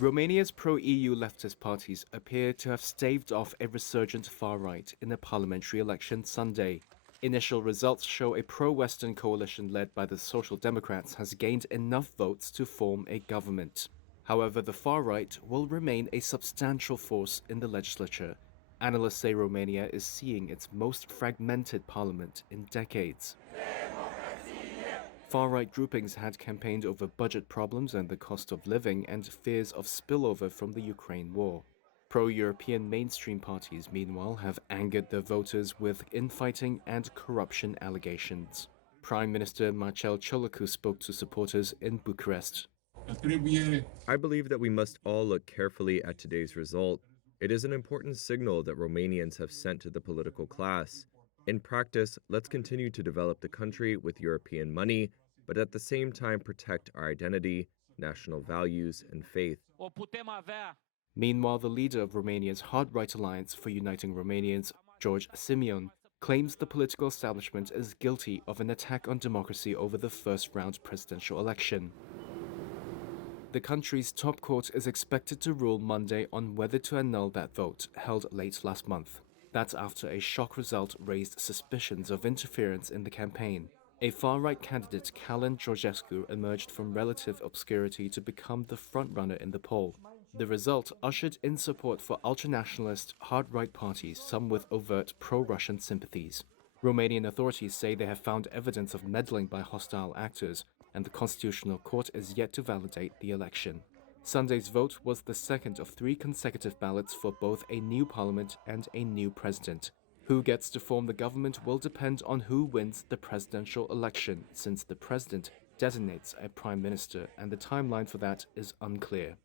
Romania's pro-EU leftist parties appear to have staved off a resurgent far-right in a parliamentary election Sunday. Initial results show a pro-Western coalition led by the Social Democrats has gained enough votes to form a government. However, the far-right will remain a substantial force in the legislature. Analysts say Romania is seeing its most fragmented parliament in decades. Far-right groupings had campaigned over budget problems and the cost of living and fears of spillover from the Ukraine war. Pro-European mainstream parties, meanwhile, have angered their voters with infighting and corruption allegations. Prime Minister Marcel Ciolacu spoke to supporters in Bucharest. I believe that we must all look carefully at today's result. It is an important signal that Romanians have sent to the political class. In practice, let's continue to develop the country with European money, but at the same time protect our identity, national values, and faith. Meanwhile, the leader of Romania's hard-right alliance for Uniting Romanians, George Simion, claims the political establishment is guilty of an attack on democracy over the first-round presidential election. The country's top court is expected to rule Monday on whether to annul that vote, held late last month. That's after a shock result raised suspicions of interference in the campaign. A far-right candidate, Calin Georgescu, emerged from relative obscurity to become the frontrunner in the poll. The result ushered in support for ultranationalist, hard-right parties, some with overt pro-Russian sympathies. Romanian authorities say they have found evidence of meddling by hostile actors, and the Constitutional Court is yet to validate the election. Sunday's vote was the second of 3 consecutive ballots for both a new parliament and a new president. Who gets to form the government will depend on who wins the presidential election, since the president designates a prime minister and the timeline for that is unclear.